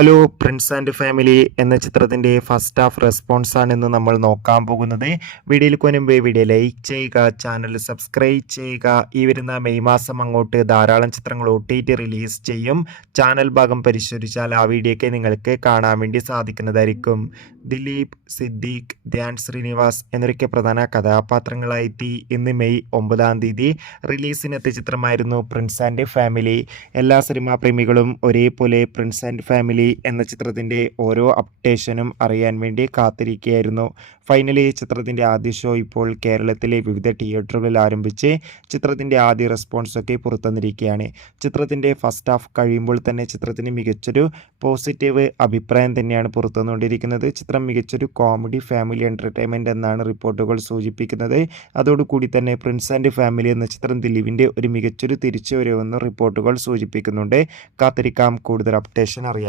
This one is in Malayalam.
ഹലോ പ്രിൻസ് ആൻഡ് ഫാമിലി എന്ന ചിത്രത്തിൻ്റെ ഫസ്റ്റ് ഹാഫ് റെസ്പോൺസാണ് ഇന്ന് നമ്മൾ നോക്കാൻ പോകുന്നത്. വീഡിയോയിൽ കൊനുമ്പ് വീഡിയോ ലൈക്ക് ചെയ്യുക, ചാനൽ സബ്സ്ക്രൈബ് ചെയ്യുക. ഈ വരുന്ന മെയ് മാസം അങ്ങോട്ട് ധാരാളം ചിത്രങ്ങൾ OTT റിലീസ് ചെയ്യും. ചാനൽ ഭാഗം പരിശോധിച്ചാൽ ആ വീഡിയോയ്ക്ക് നിങ്ങൾക്ക് കാണാൻ വേണ്ടി സാധിക്കുന്നതായിരിക്കും. ദിലീപ്, സിദ്ദീഖ്, ധ്യാൻ ശ്രീനിവാസ് എന്നൊക്കെ പ്രധാന കഥാപാത്രങ്ങളായെത്തി ഇന്ന് മെയ് 9 റിലീസിനെത്തിയ ചിത്രമായിരുന്നു പ്രിൻസ് ആൻഡ് ഫാമിലി. എല്ലാ സിനിമാ പ്രേമികളും ഒരേപോലെ പ്രിൻസ് ആൻഡ് ഫാമിലി എന്ന ചിത്രത്തിൻ്റെ ഓരോ അപ്ഡേഷനും അറിയാൻ വേണ്ടി കാത്തിരിക്കുകയായിരുന്നു. ഫൈനലി ചിത്രത്തിൻ്റെ ആദ്യ ഷോ ഇപ്പോൾ കേരളത്തിലെ വിവിധ തിയേറ്ററുകളിൽ ആരംഭിച്ച് ചിത്രത്തിൻ്റെ ആദ്യ റെസ്പോൺസൊക്കെ പുറത്തുവന്നിരിക്കുകയാണ്. ചിത്രത്തിൻ്റെ ഫസ്റ്റ് ഹാഫ് കഴിയുമ്പോൾ തന്നെ ചിത്രത്തിന് മികച്ചൊരു പോസിറ്റീവ് അഭിപ്രായം തന്നെയാണ് പുറത്തുവന്നുകൊണ്ടിരിക്കുന്നത്. ചിത്രം മികച്ചൊരു കോമഡി ഫാമിലി എൻ്റർടൈൻമെൻറ്റ് എന്നാണ് റിപ്പോർട്ടുകൾ സൂചിപ്പിക്കുന്നത്. അതോടുകൂടി തന്നെ പ്രിൻസ് ആൻഡ് ഫാമിലി എന്ന ചിത്രം ദിലീപിൻ്റെ ഒരു മികച്ചൊരു തിരിച്ചുവരവെന്ന് റിപ്പോർട്ടുകൾ സൂചിപ്പിക്കുന്നുണ്ട്. കാത്തിരിക്കാം കൂടുതൽ അപ്ഡേഷൻ അറിയാൻ.